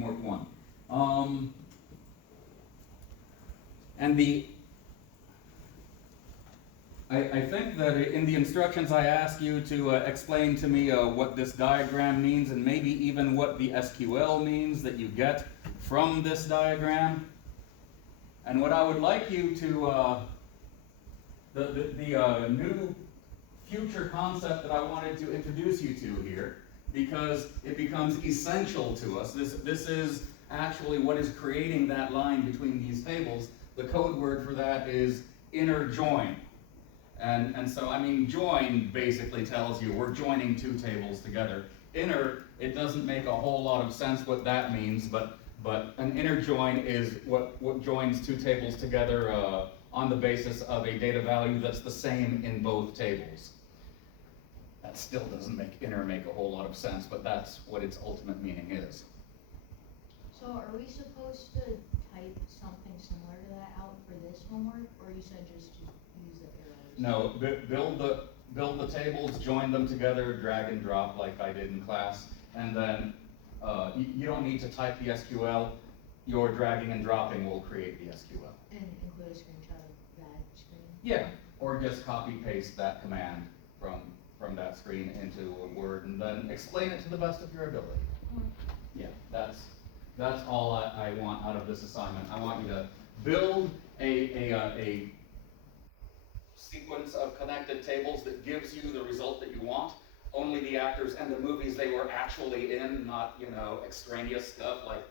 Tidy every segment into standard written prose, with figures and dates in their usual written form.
homework 1. And I think that in the instructions I ask you to explain to me what this diagram means, and maybe even what the SQL means that you get from this diagram. And what I would like you to, the new future concept that I wanted to introduce you to here, because it becomes essential to us. This is actually what is creating that line between these tables. The code word for that is inner join. And so, I mean, join basically tells you we're joining two tables together. Inner, it doesn't make a whole lot of sense what that means, but an inner join is what joins two tables together on the basis of a data value that's the same in both tables. That still doesn't make inner make a whole lot of sense, but that's what its ultimate meaning is. So are we supposed to type something similar to that out for this homework, or you said just to use the arrows? No, build the tables, join them together, drag and drop like I did in class, and then you don't need to type the SQL. Your dragging and dropping will create the SQL. And include a screenshot of that screen? Yeah, or just copy paste that command from that screen into a Word and then explain it to the best of your ability. Yeah, that's all I want out of this assignment. I want you to build a sequence of connected tables that gives you the result that you want. Only the actors and the movies they were actually in, not, extraneous stuff like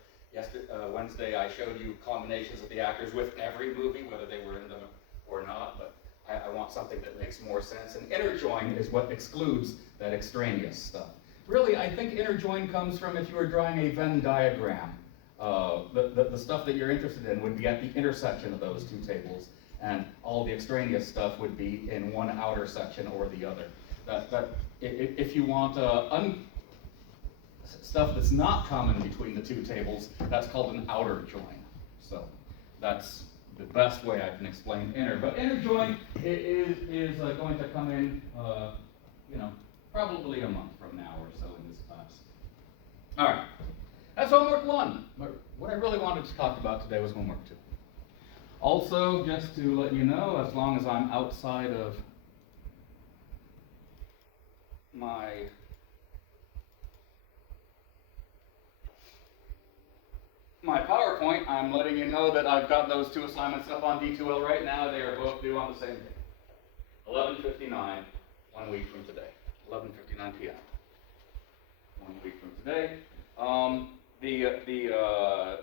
Wednesday I showed you combinations of the actors with every movie, whether they were in them or not, but I want something that makes more sense. And inner join is what excludes that extraneous stuff. Really, I think inner join comes from if you were drawing a Venn diagram. The stuff that you're interested in would be at the intersection of those two tables, and all the extraneous stuff would be in one outer section or the other. If you want stuff that's not common between the two tables, that's called an outer join. So that's the best way I can explain inner. But inner join is going to come in, probably a month from now or so in this class. All right, that's homework 1. What I really wanted to talk about today was homework 2. Also, just to let you know, as long as I'm outside of my PowerPoint, I'm letting you know that I've got those 2 assignments up on D2L right now. They are both due on the same day. 11:59, 1 week from today. 11:59 p.m. 1 week from today. The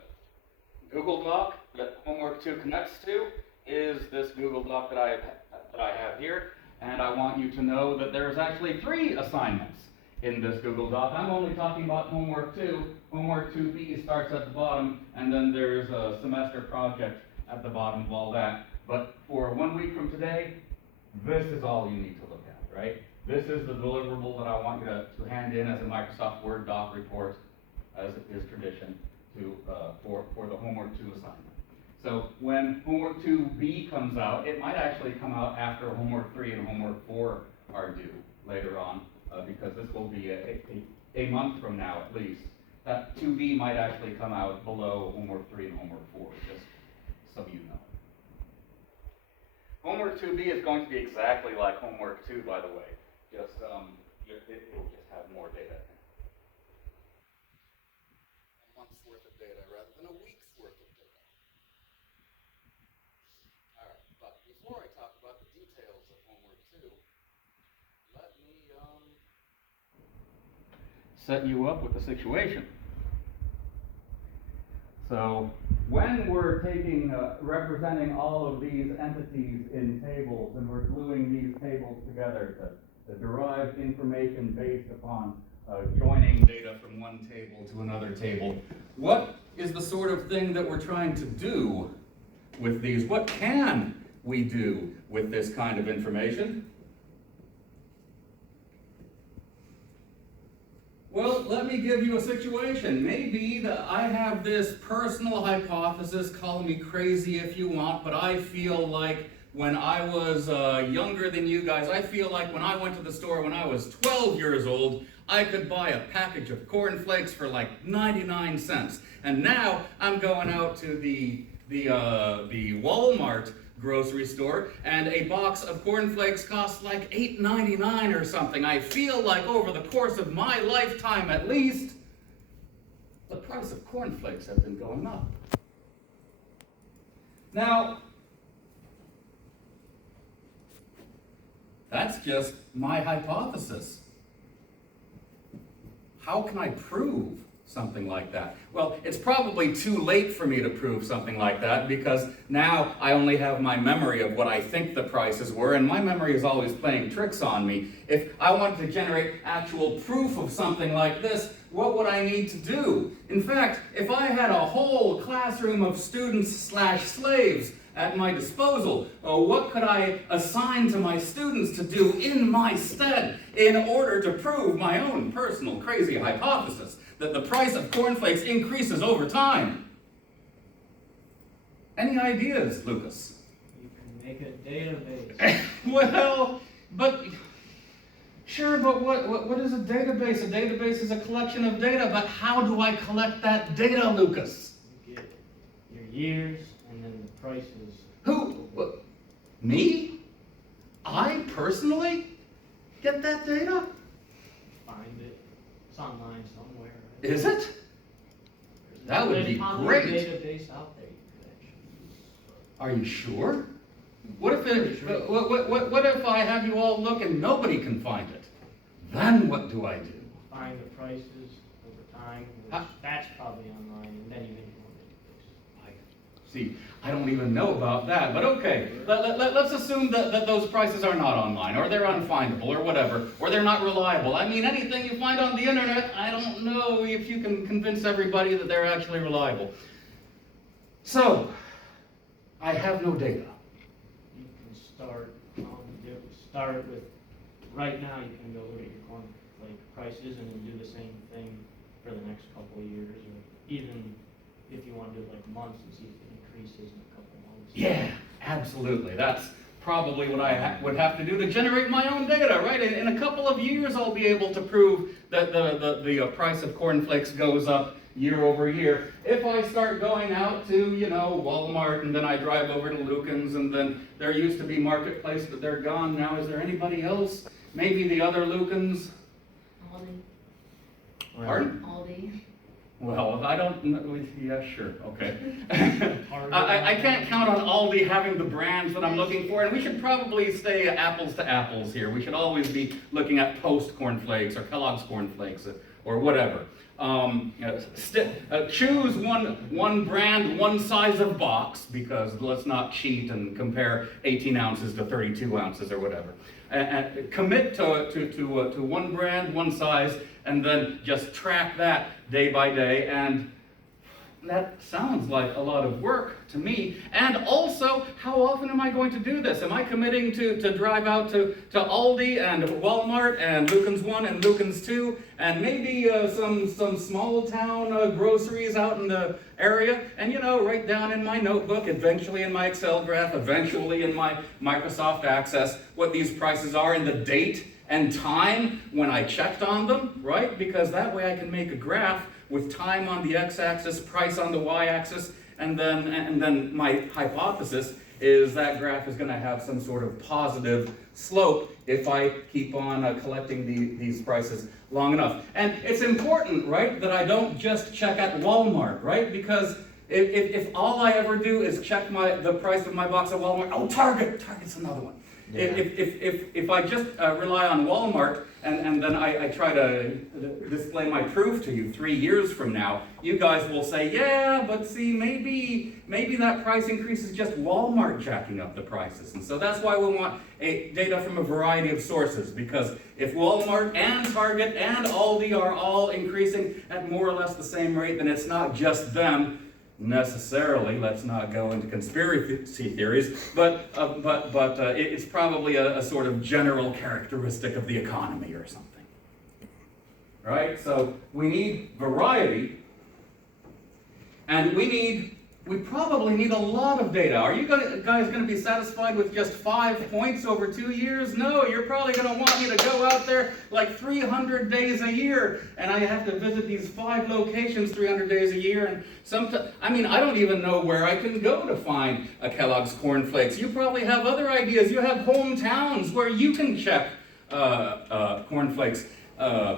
Google Doc that homework 2 connects to is this Google Doc that I have here, and I want you to know that there's actually 3 assignments in this Google Doc. I'm only talking about homework 2. Homework 2B starts at the bottom, and then there's a semester project at the bottom of all that. But for 1 week from today, this is all you need to look at, right? This is the deliverable that I want you to hand in as a Microsoft Word doc report, as is tradition, for the homework 2 assignment. So when homework 2B comes out, it might actually come out after homework 3 and homework 4 are due later on, because this will be a month from now at least. That 2B might actually come out below homework 3 and homework 4, just so you know. Homework 2B is going to be exactly like homework 2, by the way. Just it will just have more data in it. A month's worth of data rather than a week's worth of data. All right, but before I talk about the details of homework 2, let me set you up with the situation. So when we're representing all of these entities in tables, and we're gluing these tables together to derive information based upon joining data from one table to another table, what is the sort of thing that we're trying to do with these? What can we do with this kind of information? Well, let me give you a situation. Maybe that I have this personal hypothesis, call me crazy if you want, but I feel like when I was younger than you guys, I feel like when I went to the store when I was 12 years old, I could buy a package of cornflakes for like 99 cents. And now I'm going out to the Walmart grocery store, and a box of cornflakes costs like $8.99 or something. I feel like over the course of my lifetime at least, the price of cornflakes has been going up. Now, that's just my hypothesis. How can I prove something like that? Well, it's probably too late for me to prove something like that because now I only have my memory of what I think the prices were, and my memory is always playing tricks on me. If I wanted to generate actual proof of something like this, what would I need to do? In fact, if I had a whole classroom of students/slaves at my disposal, what could I assign to my students to do in my stead in order to prove my own personal crazy hypothesis that the price of cornflakes increases over time? Any ideas, Lucas? You can make a database. Well, but sure, but what is a database? A database is a collection of data, but how do I collect that data, Lucas? You get your years and then the prices. Who? Me? I personally get that data? Find it. It's online somewhere. Right? Is it? That would be great. There's a database out there you could actually use. Are you sure? What if I have you all look and nobody can find it? Then what do I do? Find the prices over time. That's probably online, and then you make your own database. See, I don't even know about that, but okay. Let's assume that those prices are not online, or they're unfindable, or whatever, or they're not reliable. I mean, anything you find on the internet, I don't know if you can convince everybody that they're actually reliable. So, I have no data. You can start with, right now you can go look at your cornflake prices and then do the same thing for the next couple of years, or even if you want to do it like months and see if it increases in a couple months. Yeah, absolutely. That's probably what I would have to do to generate my own data, right? In a couple of years, I'll be able to prove that the price of cornflakes goes up year over year. If I start going out to, Walmart, and then I drive over to Lucan's, and then there used to be Marketplace, but they're gone now. Is there anybody else? Maybe the other Lucan's? Aldi. Pardon? Aldi. Well, I don't know. Yeah, sure. Okay. I can't count on Aldi having the brands that I'm looking for, and we should probably stay apples to apples here. We should always be looking at Post cornflakes or Kellogg's cornflakes or whatever. Choose one brand, one size of box, because let's not cheat and compare 18 ounces to 32 ounces or whatever. And commit to one brand, one size, and then just track that day by day. And that sounds like a lot of work to me. And also, how often am I going to do this? Am I committing to drive out to Aldi and Walmart and Lucan's 1 and Lucan's 2 and maybe some small town groceries out in the area, and write down in my notebook, eventually in my Excel graph, eventually in my Microsoft Access, what these prices are and the date and time when I checked on them, right? Because that way I can make a graph with time on the x-axis, price on the y-axis, and then my hypothesis is that graph is going to have some sort of positive slope if I keep on collecting these prices long enough. And it's important, right, that I don't just check at Walmart, right? Because if all I ever do is check the price of my box at Walmart, Target's another one. Yeah. If I just rely on Walmart and then I try to display my proof to you 3 years from now, you guys will say, yeah, but see, maybe that price increase is just Walmart jacking up the prices. And so that's why we want data from a variety of sources, because if Walmart and Target and Aldi are all increasing at more or less the same rate, then it's not just them necessarily. Let's not go into conspiracy theories, but it's probably a sort of general characteristic of the economy or something. Right? So we need variety, and we need we probably need a lot of data. Are you guys going to be satisfied with just 5 points over 2 years? No, you're probably going to want me to go out there like 300 days a year, and I have to visit these 5 locations 300 days a year. And I don't even know where I can go to find a Kellogg's Corn Flakes. You probably have other ideas. You have hometowns where you can check Corn Flakes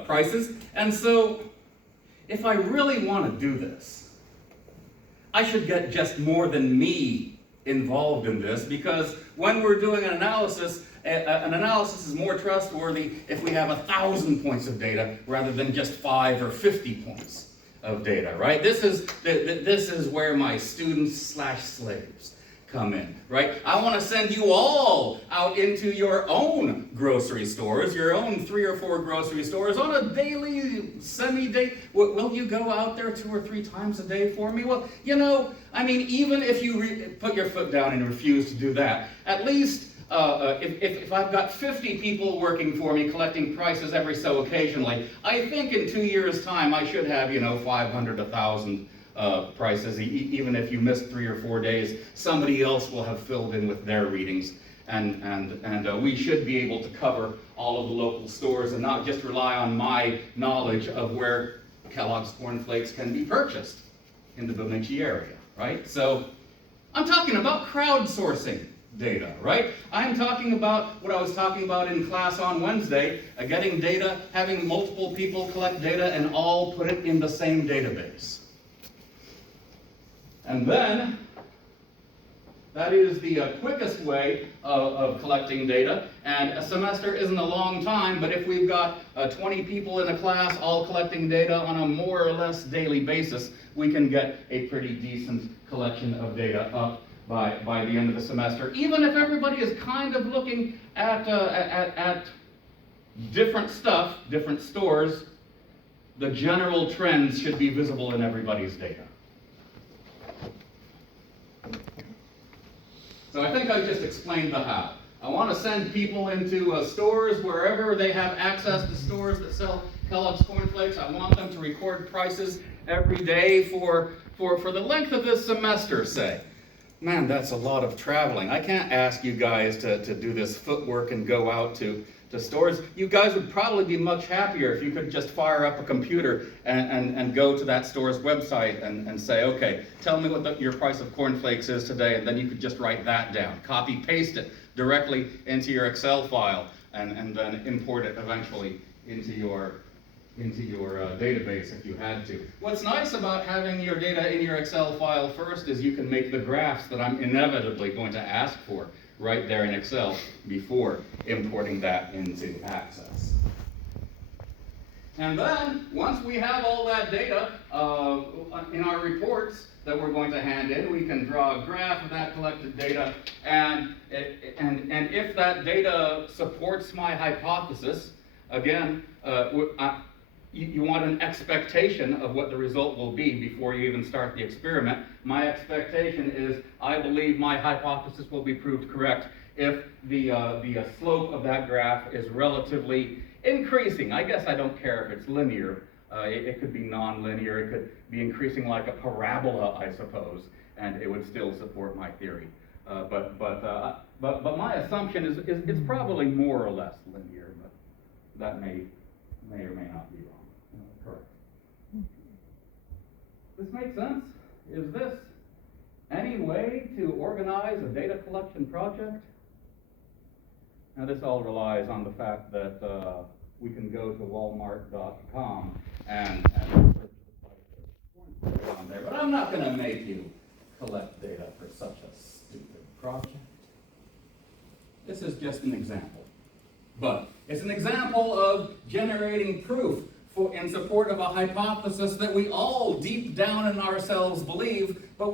prices. And so, if I really want to do this, I should get just more than me involved in this, because when we're doing an analysis is more trustworthy if we have 1,000 points of data rather than just 5 or 50 points of data, right? This is where my students/slaves come in, right? I want to send you all out into your own grocery stores, your own 3 or 4 grocery stores on a daily, semi-day. Will you go out there 2 or 3 times a day for me? Well, even if you put your foot down and refuse to do that, at least if I've got 50 people working for me collecting prices every so occasionally, I think in 2 years' time I should have, 500, 1,000 prices. Even if you missed 3 or 4 days, somebody else will have filled in with their readings, and we should be able to cover all of the local stores and not just rely on my knowledge of where Kellogg's Corn Flakes can be purchased in the Bemidji area, right? So I'm talking about crowdsourcing data, right? I'm talking about what I was talking about in class on Wednesday, getting data, having multiple people collect data and all put it in the same database. And then, that is the quickest way of collecting data. And a semester isn't a long time, but if we've got 20 people in a class all collecting data on a more or less daily basis, we can get a pretty decent collection of data up by the end of the semester. Even if everybody is kind of looking at different stuff, different stores, the general trends should be visible in everybody's data. So I think I just explained the how. I want to send people into stores wherever they have access to stores that sell Kellogg's Corn Flakes. I want them to record prices every day for the length of this semester, say. Man, that's a lot of traveling. I can't ask you guys to do this footwork and go out to stores. You guys would probably be much happier if you could just fire up a computer and go to that store's website and say, okay, tell me what your price of Corn Flakes is today, and then you could just write that down. Copy, paste it directly into your Excel file, and then import it eventually into your database if you had to. What's nice about having your data in your Excel file first is you can make the graphs that I'm inevitably going to ask for right there in Excel before importing that into Access. And then, once we have all that data in our reports that we're going to hand in, we can draw a graph of that collected data, and if that data supports my hypothesis, again, you want an expectation of what the result will be before you even start the experiment. My expectation is I believe my hypothesis will be proved correct if the slope of that graph is relatively increasing. I guess I don't care if it's linear. It could be non-linear. It could be increasing like a parabola, I suppose, and it would still support my theory. But my assumption is it's probably more or less linear, but that may or may not be wrong. Correct. This makes sense? Is this any way to organize a data collection project? Now this all relies on the fact that we can go to walmart.com and search the price on there, but I'm not going to make you collect data for such a stupid project. This is just an example. But it's an example of generating proof in support of a hypothesis that we all deep down in ourselves believe, but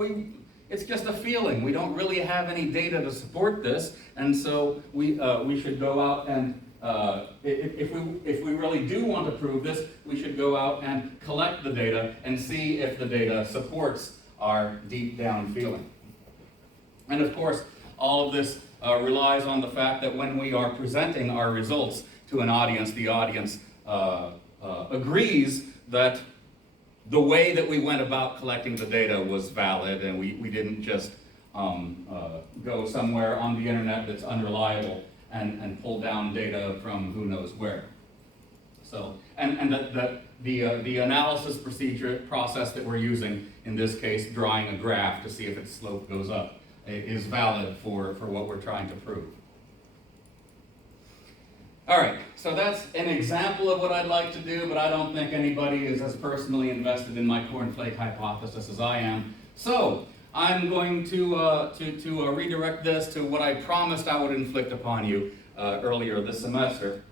it's just a feeling. We don't really have any data to support this, and so we should go out and if we really do want to prove this, we should go out and collect the data and see if the data supports our deep down feeling. And of course, all of this relies on the fact that when we are presenting our results to an audience, the audience agrees that the way that we went about collecting the data was valid, and we didn't just go somewhere on the internet that's unreliable and pull down data from who knows where. So, and the analysis process that we're using, in this case, drawing a graph to see if its slope goes up, is valid for what we're trying to prove. All right, so that's an example of what I'd like to do, but I don't think anybody is as personally invested in my cornflake hypothesis as I am. So I'm going to redirect this to what I promised I would inflict upon you earlier this semester.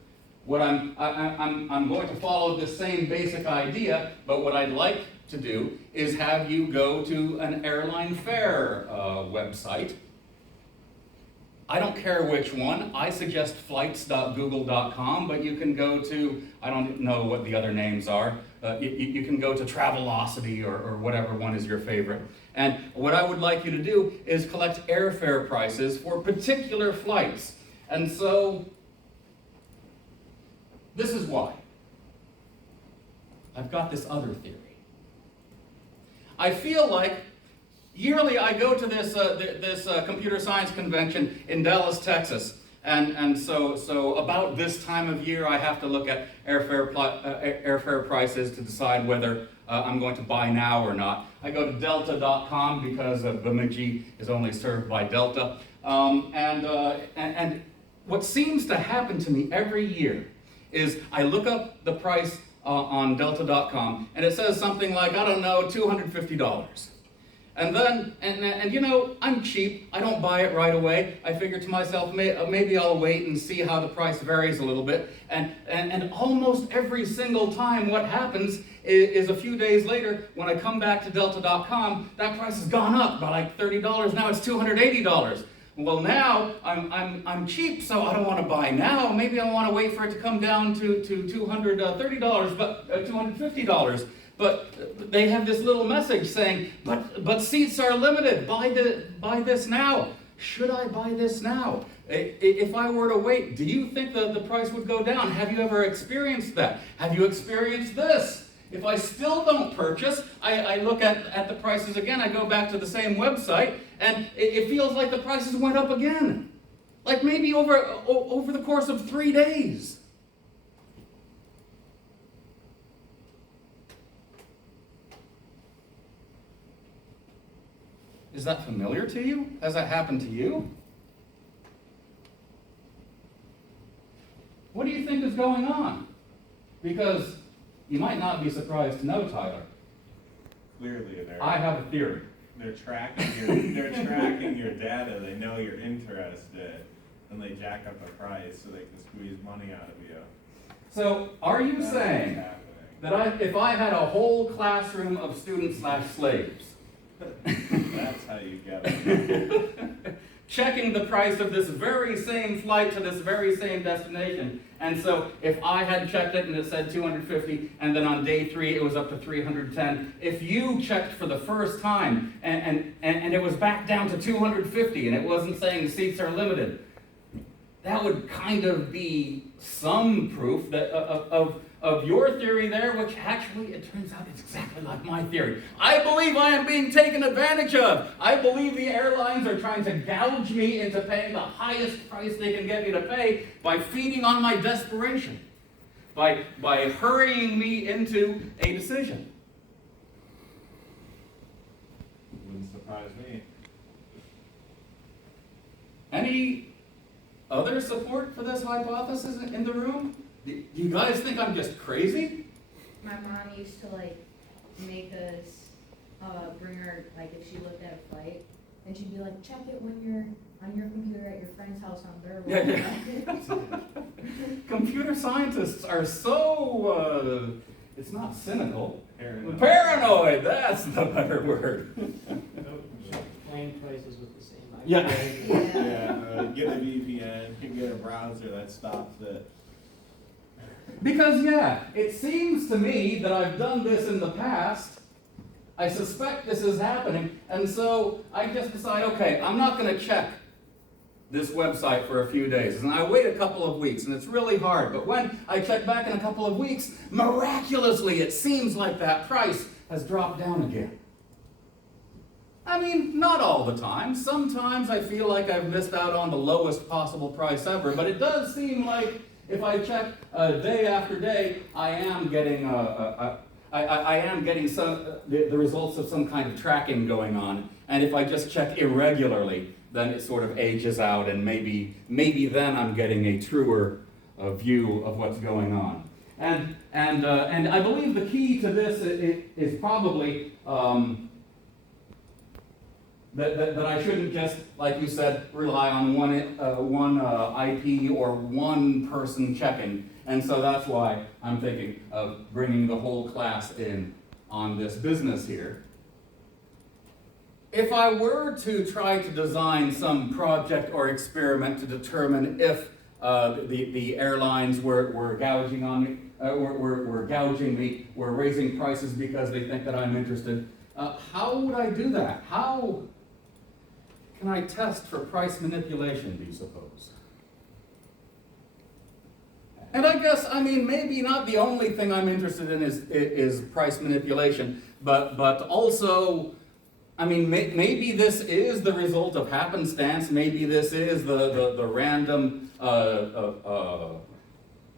What I'm going to follow the same basic idea, but what I'd like to do is have you go to an airline fare website. I don't care which one. I suggest flights.google.com, but you can go to, I don't know what the other names are. You can go to Travelocity or whatever one is your favorite. And what I would like you to do is collect airfare prices for particular flights. And so, this is why. I've got this other theory. I feel like yearly I go to this computer science convention in Dallas, Texas, and so about this time of year I have to look at airfare prices to decide whether I'm going to buy now or not. I go to Delta.com because Bemidji is only served by Delta, and what seems to happen to me every year is I look up the price on Delta.com and it says something like, I don't know, $250. And then, and you know, I'm cheap. I don't buy it right away. I figure to myself, maybe I'll wait and see how the price varies a little bit. And almost every single time what happens is a few days later, when I come back to Delta.com, that price has gone up by like $30. Now it's $280. Well, now I'm cheap, so I don't want to buy now. Maybe I want to wait for it to come down to $230, but $250. But they have this little message saying, but seats are limited. Buy this now. Should I buy this now? If I were to wait, do you think that the price would go down? Have you ever experienced that? Have you experienced this? If I still don't purchase, I look at the prices again. I go back to the same website, and it feels like the prices went up again. Like maybe over the course of 3 days. Is that familiar to you? Has that happened to you? What do you think is going on? Because you might not be surprised to know, Tyler. Clearly, I have a theory. they're tracking your data. They know you're interested, and they jack up the price so they can squeeze money out of you. So, are you That's saying what's that if I had a whole classroom of students/slaves, that's how you get it. checking the price of this very same flight to this very same destination, and so if I had checked it and it said 250, and then on day 3 it was up to 310, if you checked for the first time and it was back down to 250 and it wasn't saying the seats are limited, that would kind of be some proof that of your theory there, which actually, it turns out, it's exactly like my theory. I believe I am being taken advantage of. I believe the airlines are trying to gouge me into paying the highest price they can get me to pay by feeding on my desperation, by hurrying me into a decision. Wouldn't surprise me. Any other support for this hypothesis in the room? Do you guys think I'm just crazy? My mom used to make us bring her, if she looked at a flight, and she'd be like, check it when you're on your computer at your friend's house on their website. Computer scientists are so, it's not cynical. Paranoid. Paranoid, that's the better word. Plane prices with the same IP. Yeah. Yeah, get a VPN, you can get a browser that stops it. Because, yeah, it seems to me that I've done this in the past. I suspect this is happening, and so I just decide, okay, I'm not going to check this website for a few days. And I wait a couple of weeks, and it's really hard. But when I check back in a couple of weeks, miraculously, it seems like that price has dropped down again. I mean, not all the time. Sometimes I feel like I've missed out on the lowest possible price ever, but it does seem like if I check day after day, I am getting the results of some kind of tracking going on. And if I just check irregularly, then it sort of ages out, and maybe then I'm getting a truer view of what's going on. And I believe the key to this is probably that I shouldn't just, like you said, rely on one IP or one person checking. And so that's why I'm thinking of bringing the whole class in on this business here. If I were to try to design some project or experiment to determine if the airlines were gouging on me, were gouging me, were raising prices because they think that I'm interested, how would I do that? How can I test for price manipulation, do you suppose? And I guess, I mean, maybe not the only thing I'm interested in is price manipulation, but also, I mean, maybe this is the result of happenstance. Maybe this is the random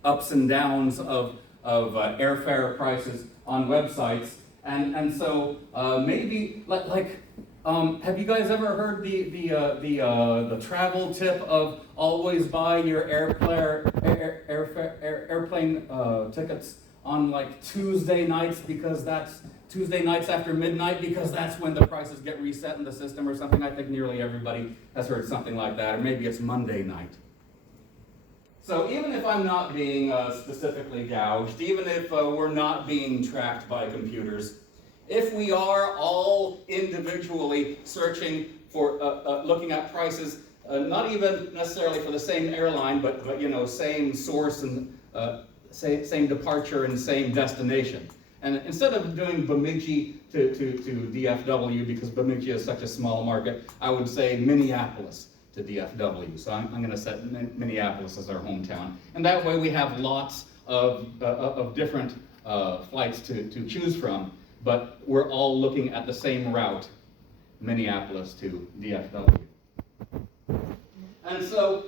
ups and downs of airfare prices on websites, and so maybe have you guys ever heard the travel tip of always buy your airplane tickets on like Tuesday nights, because that's Tuesday nights after midnight, because that's when the prices get reset in the system or something? I think nearly everybody has heard something like that, or maybe it's Monday night. So even if I'm not being specifically gouged, even if we're not being tracked by computers, if we are all individually searching for, looking at prices, not even necessarily for the same airline, but you know, same source and same departure and same destination. And instead of doing Bemidji to DFW, because Bemidji is such a small market, I would say Minneapolis to DFW. So I'm going to set Minneapolis as our hometown. And that way we have lots of different flights to choose from, but we're all looking at the same route, Minneapolis to DFW. And so,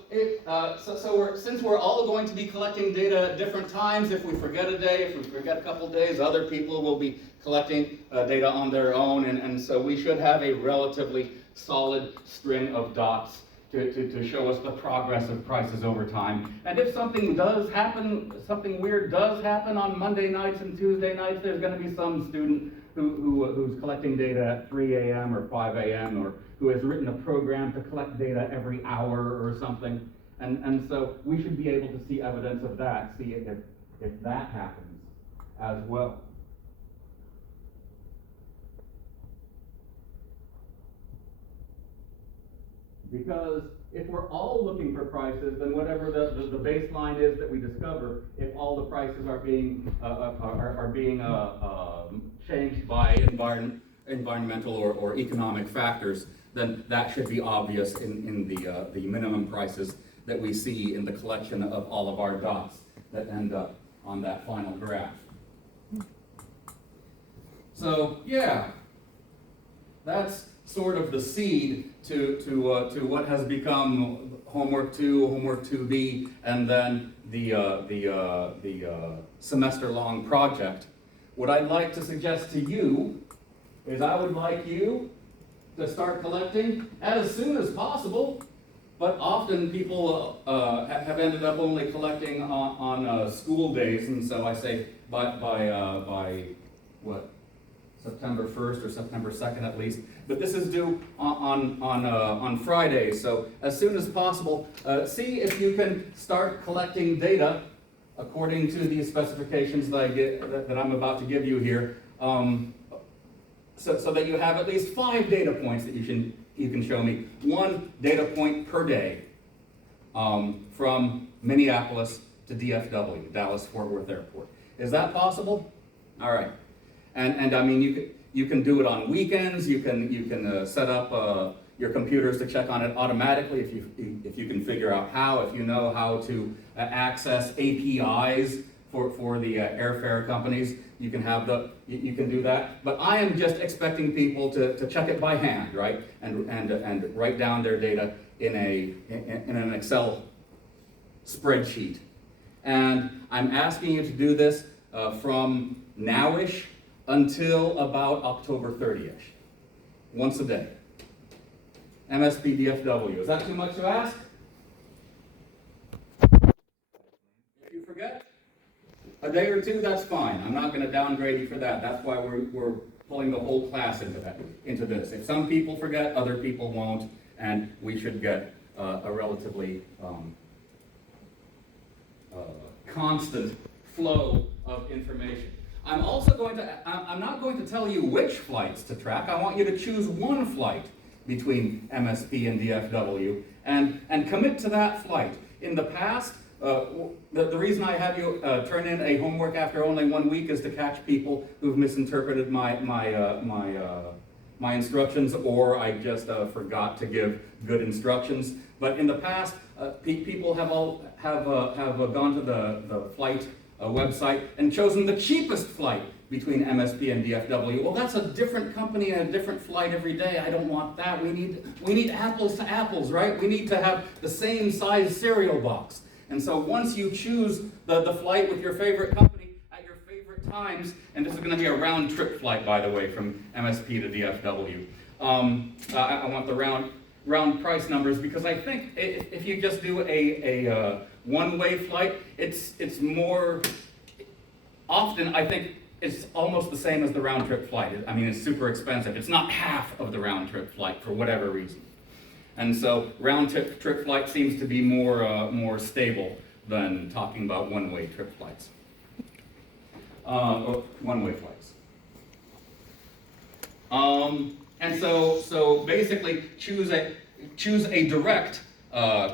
since we're all going to be collecting data at different times, if we forget a day, if we forget a couple days, other people will be collecting data on their own, and so we should have a relatively solid string of dots to show us the progress of prices over time. And if something does happen, something weird does happen on Monday nights and Tuesday nights, there's going to be some student who's collecting data at 3 a.m. or 5 a.m. or who has written a program to collect data every hour or something. And so we should be able to see evidence of that, see if that happens as well. Because if we're all looking for prices, then whatever the baseline is that we discover, if all the prices are being changed by environmental or economic factors, then that should be obvious in the minimum prices that we see in the collection of all of our dots that end up on that final graph. So yeah, that's sort of the seed to what has become homework 2, homework 2B, and then the semester-long project. What I'd like to suggest to you is I would like you to start collecting as soon as possible, but often people have ended up only collecting on school days, and so I say by what, September 1st or September 2nd at least. But this is due on Friday, so as soon as possible, see if you can start collecting data according to these specifications that I'm about to give you here, so that you have at least 5 data points that you can show me. 1 data point per day from Minneapolis to DFW, Dallas-Fort Worth Airport. Is that possible? All right. And I mean, you can do it on weekends. You can set up your computers to check on it automatically if you can figure out how. If you know how to access APIs for the airfare companies. You can have you can do that. But I am just expecting people to check it by hand, right? And write down their data in an Excel spreadsheet. And I'm asking you to do this from now-ish until about October 30-ish. Once a day. MSP DFW. Is that too much to ask? If you forget a day or two, that's fine. I'm not going to downgrade you for that. That's why we're pulling the whole class into this. If some people forget, other people won't, and we should get a relatively constant flow of information. I'm not going to tell you which flights to track. I want you to choose one flight between MSP and DFW and commit to that flight. In the past, the reason I have you turn in a homework after only 1 week is to catch people who've misinterpreted my instructions, or I just forgot to give good instructions. But in the past, people have gone to the flight website and chosen the cheapest flight between MSP and DFW. Well, that's a different company and a different flight every day. I don't want that. We need apples to apples, right? We need to have the same size cereal box. And so once you choose the flight with your favorite company at your favorite times, and this is going to be a round trip flight, by the way, from MSP to DFW. I want the round price numbers, because I think if you just do a one-way flight, it's more often, I think it's almost the same as the round trip flight. I mean, it's super expensive. It's not half of the round trip flight for whatever reason. And so round trip flight seems to be more stable than talking about one-way trip flights. One-way flights. And so basically choose a direct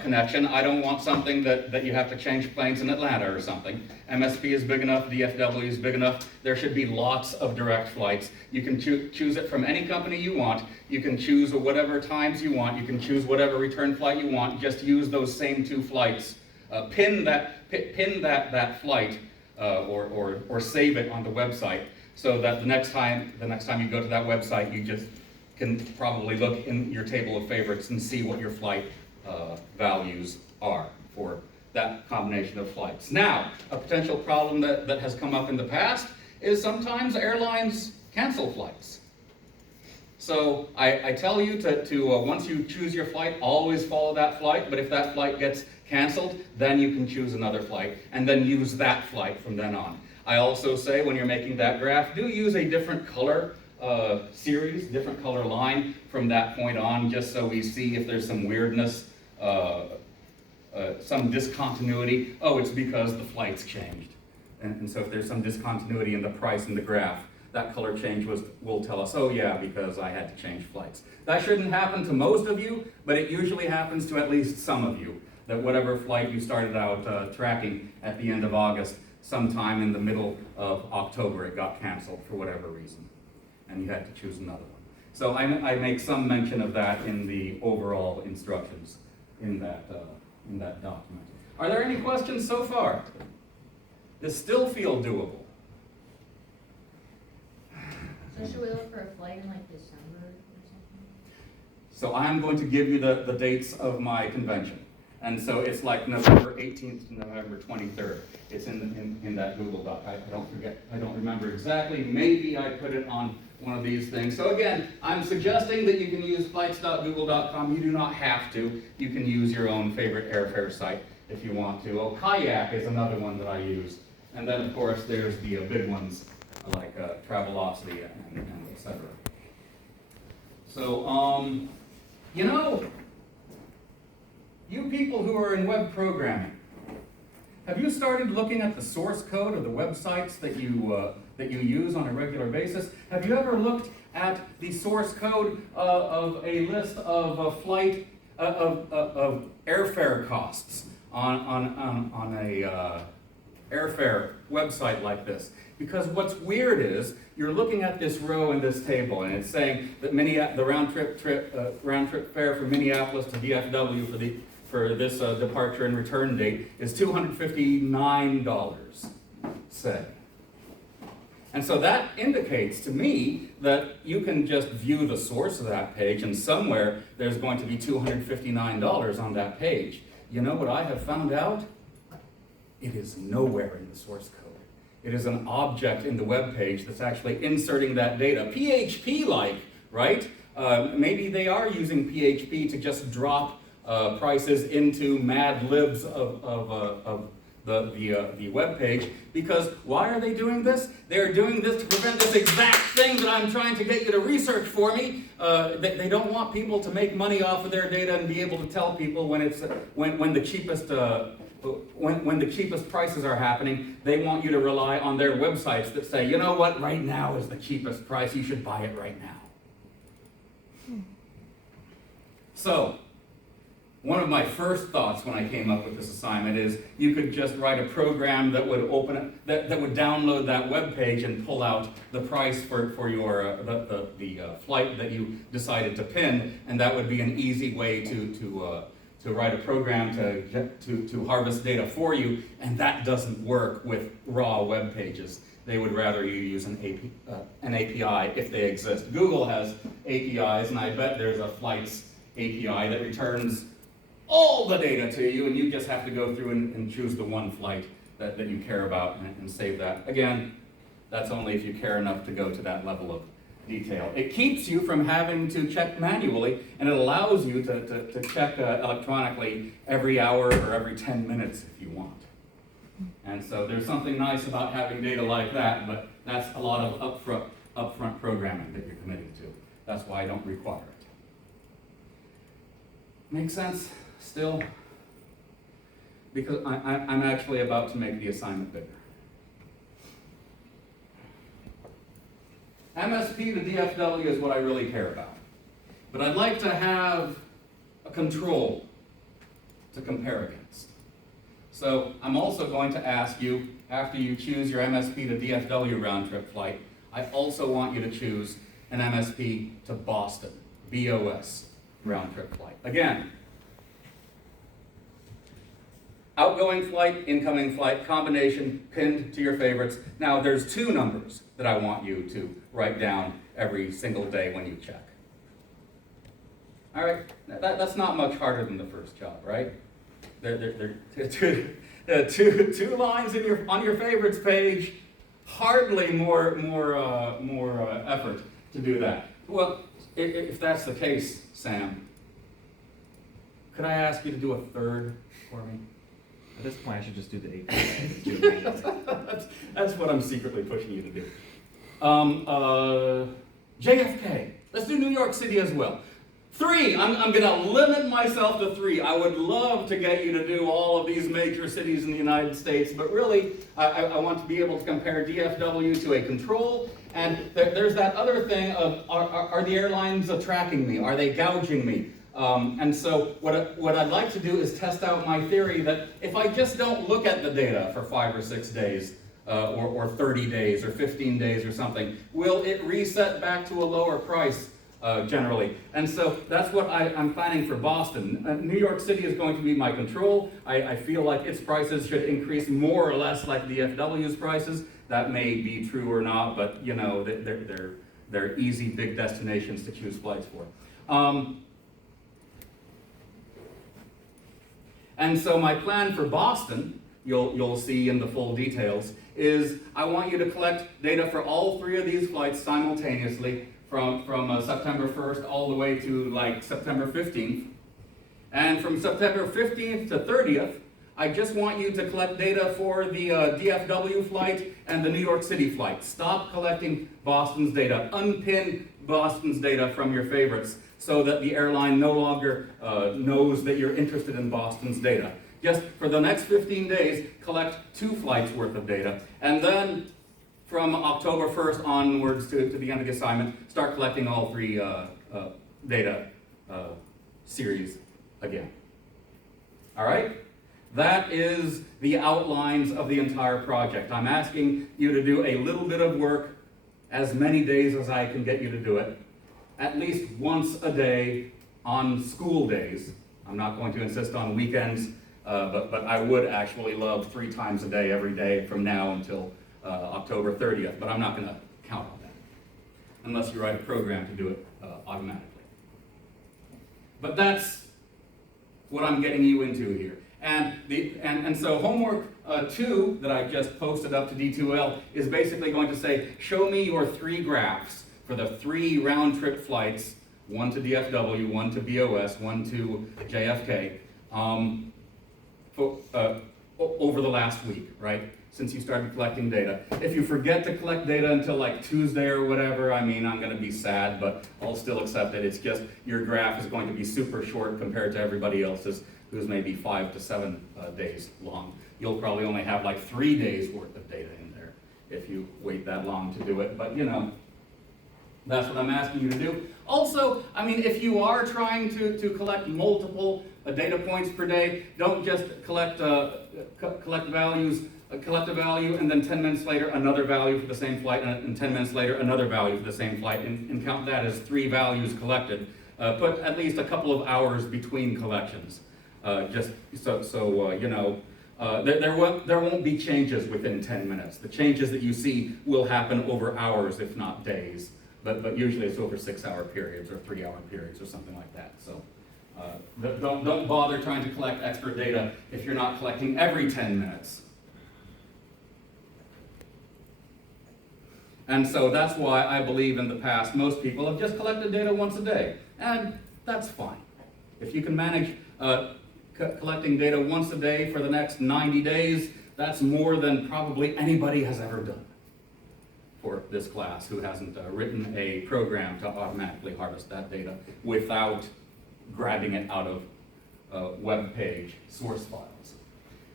connection. I don't want something that you have to change planes in Atlanta or something. MSP is big enough, DFW is big enough. There should be lots of direct flights. You can choose it from any company you want. You can choose whatever times you want. You can choose whatever return flight you want. Just use those same two flights. Pin that flight or save it on the website, so that the next time you go to that website, you just can probably look in your table of favorites and see what your flight values are for that combination of flights. Now, a potential problem that has come up in the past is sometimes airlines cancel flights. So I tell you to once you choose your flight, always follow that flight, but if that flight gets canceled, then you can choose another flight, and then use that flight from then on. I also say when you're making that graph, do use a different color series, different color line from that point on, just so we see if there's some weirdness, some discontinuity. Oh, it's because the flight's changed. And so if there's some discontinuity in the price in the graph, that color change will tell us, oh yeah, because I had to change flights. That shouldn't happen to most of you, but it usually happens to at least some of you, that whatever flight you started out tracking at the end of August, sometime in the middle of October it got canceled for whatever reason, and you had to choose another one. So I make some mention of that in the overall instructions in that document. Are there any questions so far? Does still feel doable? So should we look for a flight in like December or something? So I'm going to give you the dates of my convention. And so it's like November 18th to November 23rd. It's in that Google Doc. I don't remember exactly. Maybe I put it on one of these things. So again, I'm suggesting that you can use flights.google.com. You do not have to. You can use your own favorite airfare site if you want to. Oh, Kayak is another one that I use. And then of course there's the big ones like Travelocity and etc. So, you people who are in web programming, have you started looking at the source code of the websites that you use on a regular basis? Have you ever looked at the source code of a list of of airfare costs on a airfare website like this? Because what's weird is you're looking at this row in this table, and it's saying that the round trip fare from Minneapolis to DFW for this departure and return date is $259. say? And so that indicates to me that you can just view the source of that page, and somewhere there's going to be $259 on that page. You know what I have found out? It is nowhere in the source code. It is an object in the web page that's actually inserting that data. PHP-like, right? Maybe they are using PHP to just drop prices into mad libs of the web page, because why are they doing this? They're doing this to prevent this exact thing that I'm trying to get you to research for me. They don't want people to make money off of their data and be able to tell people when the cheapest prices are happening. They want you to rely on their websites that say, you know what, right now is the cheapest price, you should buy it right now. So, one of my first thoughts when I came up with this assignment is you could just write a program that would open it, that would download that web page and pull out the price for your the flight that you decided to pin, and that would be an easy way to write a program to harvest data for you, and that doesn't work with raw web pages. They would rather you use an API if they exist. Google has APIs, and I bet there's a flights API that returns all the data to you, and you just have to go through and choose the one flight that you care about and save that. Again, that's only if you care enough to go to that level of detail. It keeps you from having to check manually, and it allows you to check electronically every hour or every 10 minutes if you want. And so there's something nice about having data like that, but that's a lot of upfront programming that you're committing to. That's why I don't require it. Make sense still? Because I'm actually about to make the assignment bigger. MSP to DFW is what I really care about. But I'd like to have a control to compare against. So I'm also going to ask you, after you choose your MSP to DFW round-trip flight, I also want you to choose an MSP to Boston, BOS, round-trip flight. Again, outgoing flight, incoming flight, combination, pinned to your favorites. Now there's two numbers that I want you to write down every single day when you check. All right, that's not much harder than the first job, right? They're two lines on your favorites page, hardly more effort to do that. Well, if that's the case, Sam, could I ask you to do a third for me? At this point, I should just do the API. That's what I'm secretly pushing you to do. JFK. Let's do New York City as well. 3. I'm going to limit myself to 3. I would love to get you to do all of these major cities in the United States, but really, I want to be able to compare DFW to a control. And there's that other thing of, are the airlines tracking me? Are they gouging me? And so what I'd like to do is test out my theory that if I just don't look at the data for 5 or 6 days, or 30 days, or 15 days or something, will it reset back to a lower price generally? And so that's what I'm planning for Boston. New York City is going to be my control. I feel like its prices should increase more or less like DFW's prices. That may be true or not, but you know, they're easy big destinations to choose flights for. And so my plan for Boston, you'll see in the full details, is I want you to collect data for all 3 of these flights simultaneously from September 1st all the way to like September 15th. And from September 15th to 30th, I just want you to collect data for the DFW flight and the New York City flight. Stop collecting Boston's data. Unpin Boston's data from your favorites so that the airline no longer knows that you're interested in Boston's data. Just for the next 15 days, collect 2 flights worth of data. And then from October 1st onwards to the end of the assignment, start collecting all 3 data series again. All right? That is the outlines of the entire project. I'm asking you to do a little bit of work, as many days as I can get you to do it, at least once a day on school days. I'm not going to insist on weekends, but I would actually love 3 times a day, every day from now until October 30th, but I'm not gonna count on that, unless you write a program to do it automatically. But that's what I'm getting you into here. And so homework 2 that I just posted up to D2L is basically going to say, show me your 3 graphs for the 3 round-trip flights, 1 to DFW, 1 to BOS, 1 to JFK, over the last week, right? Since you started collecting data. If you forget to collect data until like Tuesday or whatever, I mean, I'm gonna be sad, but I'll still accept it. It's just your graph is going to be super short compared to everybody else's, who's maybe 5 to 7 days long. You'll probably only have like 3 days worth of data in there if you wait that long to do it, but you know, that's what I'm asking you to do. Also, I mean, if you are trying to collect multiple data points per day, don't just collect values, collect a value, and then 10 minutes later another value for the same flight, and 10 minutes later another value for the same flight, and count that as 3 values collected. Put at least a couple of hours between collections, just so you know. There won't be changes within 10 minutes. The changes that you see will happen over hours, if not days. But usually it's over 6-hour periods or 3-hour periods or something like that. So don't bother trying to collect extra data if you're not collecting every 10 minutes. And so that's why I believe in the past most people have just collected data once a day. And that's fine. If you can manage collecting data once a day for the next 90 days, that's more than probably anybody has ever done for this class who hasn't written a program to automatically harvest that data without grabbing it out of web page source files.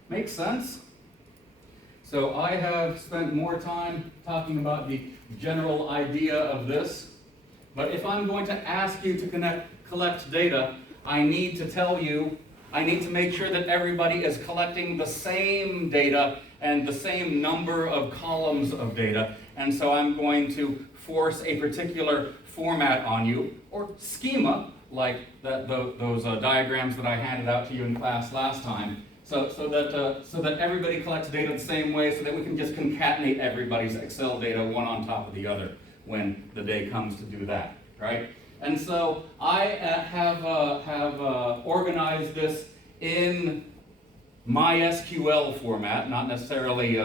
Make sense? So I have spent more time talking about the general idea of this, but if I'm going to ask you to collect data, I need to make sure that everybody is collecting the same data and the same number of columns of data. And so I'm going to force a particular format on you, or schema, like those diagrams that I handed out to you in class last time, so that everybody collects data the same way, so that we can just concatenate everybody's Excel data one on top of the other when the day comes to do that, right? And so I have organized this in MySQL format, not necessarily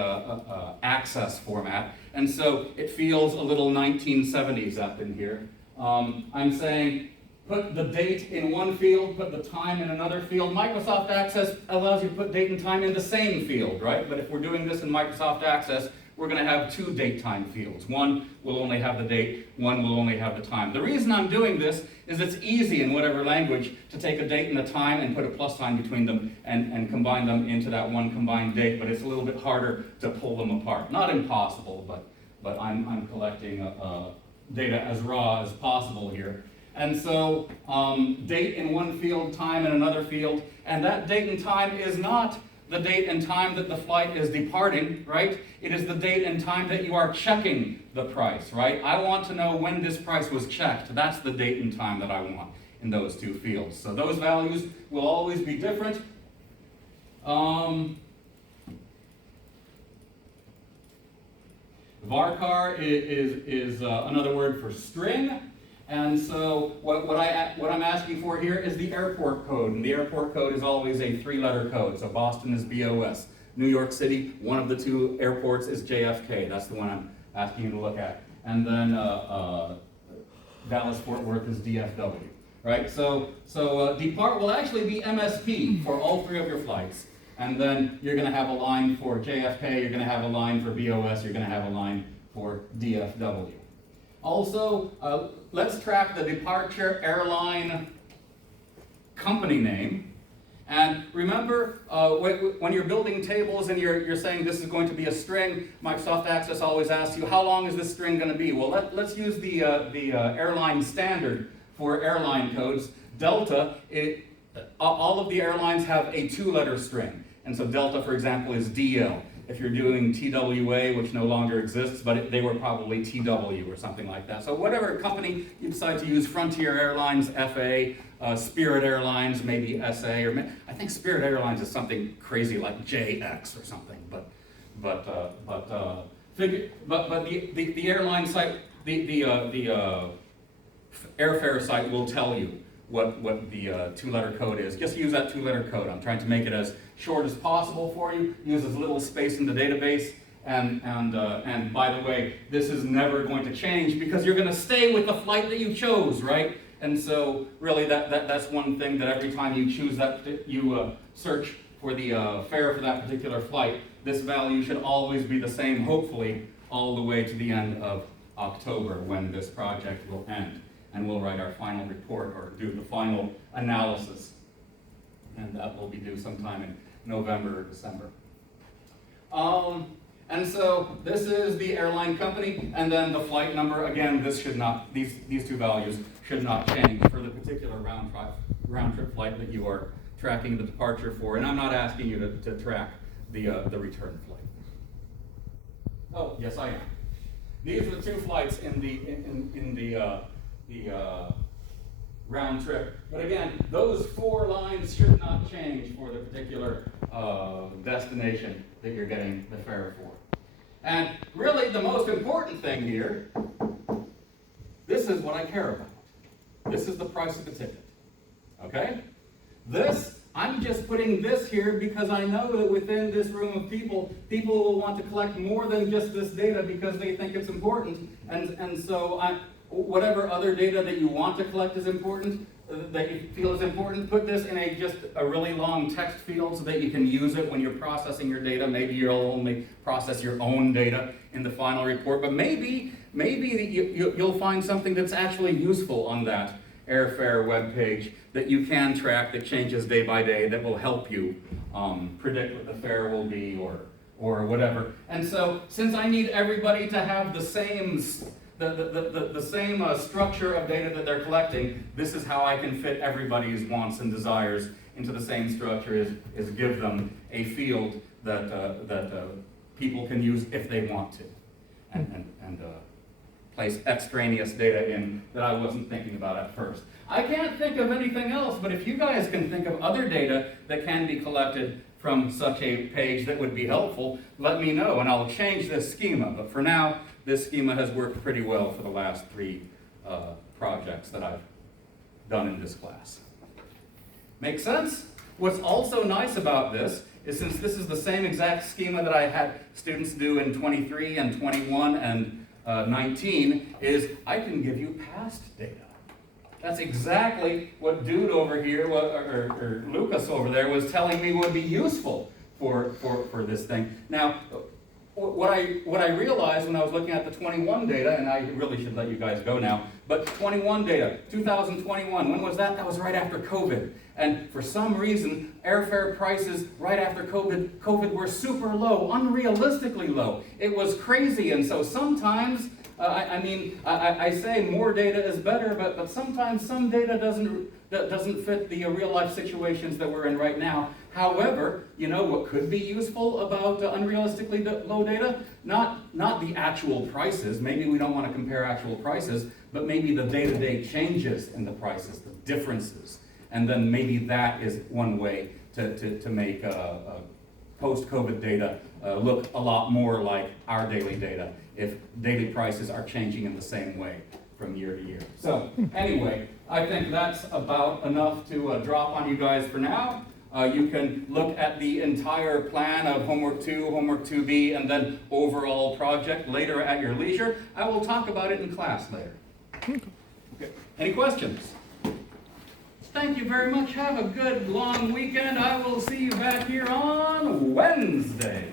Access format, and so it feels a little 1970s up in here. I'm saying put the date in one field, put the time in another field. Microsoft Access allows you to put date and time in the same field, right? But if we're doing this in Microsoft Access, we're going to have 2 date-time fields. One will only have the date, one will only have the time. The reason I'm doing this is it's easy in whatever language to take a date and a time and put a plus sign between them and combine them into that one combined date, but it's a little bit harder to pull them apart. Not impossible, but I'm collecting data as raw as possible here. And so date in one field, time in another field, and that date and time is not the date and time that the flight is departing, right? It is the date and time that you are checking the price, right? I want to know when this price was checked. That's the date and time that I want in those 2 fields. So those values will always be different. Varchar is another word for string. And so what I'm asking for here is the airport code. And the airport code is always a 3-letter code. So Boston is BOS. New York City, one of the 2 airports is JFK. That's the one I'm asking you to look at. And then Dallas-Fort Worth is DFW. Right? So depart will actually be MSP for all 3 of your flights. And then you're going to have a line for JFK, you're going to have a line for BOS, you're going to have a line for DFW. Also, let's track the departure airline company name. And remember, when you're building tables and you're saying this is going to be a string, Microsoft Access always asks you, how long is this string going to be? Well, let's use the airline standard for airline codes. Delta, all of the airlines have a 2-letter string. And so Delta, for example, is DL. If you're doing TWA, which no longer exists, but they were probably TW or something like that. So whatever company you decide to use, Frontier Airlines, FA, Spirit Airlines, maybe SA, or I think think Spirit Airlines is something crazy like JX or something, but the airline site, the airfare site will tell you what the two-letter code is. Just use that two-letter code. I'm trying to make it as short as possible for you. Use as little space in the database. And by the way, this is never going to change because you're going to stay with the flight that you chose, right? And so really that's one thing that every time you choose that, you search for the fare for that particular flight, this value should always be the same, hopefully, all the way to the end of October when this project will end. And we'll write our final report or do the final analysis. And that will be due sometime in November or December. And so this is the airline company, and then the flight number. Again, this should not, these two values should not change for the particular round trip flight that you are tracking the departure for. And I'm not asking you to track the return flight. Oh, yes, I am. These are the two flights in the round trip. But again, those 4 lines should not change for the particular destination that you're getting the fare for. And really, the most important thing here, this is what I care about. This is the price of the ticket. Okay? This, I'm just putting this here because I know that within this room of people will want to collect more than just this data because they think it's important. And so whatever other data that you want to collect is important, that you feel is important, put this in just a really long text field so that you can use it when you're processing your data. Maybe you'll only process your own data in the final report, but maybe you'll find something that's actually useful on that airfare webpage that you can track that changes day by day that will help you predict what the fare will be or whatever. And so since I need everybody to have the same the same structure of data that they're collecting, this is how I can fit everybody's wants and desires into the same structure, is give them a field that people can use if they want to, and place extraneous data in that I wasn't thinking about at first. I can't think of anything else, but if you guys can think of other data that can be collected from such a page that would be helpful, let me know and I'll change this schema. But for now, this schema has worked pretty well for the last 3 projects that I've done in this class. Make sense? What's also nice about this is since this is the same exact schema that I had students do in 23 and 21 and 19, is I can give you past data. That's exactly what Dude over here, or Lucas over there, was telling me would be useful for this thing. Now, what I realized when I was looking at the 21 data, and I really should let you guys go now, but 21 data, 2021, when was that? That was right after COVID. And for some reason, airfare prices right after COVID were super low, unrealistically low. It was crazy, and so sometimes, I say more data is better, but sometimes some data doesn't fit the real life situations that we're in right now. However, you know what could be useful about unrealistically low data? Not the actual prices. Maybe we don't want to compare actual prices, but maybe the day-to-day changes in the prices, the differences. And then maybe that is one way to make post-COVID data look a lot more like our daily data if daily prices are changing in the same way from year to year. So anyway, I think that's about enough to drop on you guys for now. You can look at the entire plan of Homework 2, Homework 2B, and then overall project later at your leisure. I will talk about it in class later. Okay. Any questions? Thank you very much. Have a good long weekend. I will see you back here on Wednesday.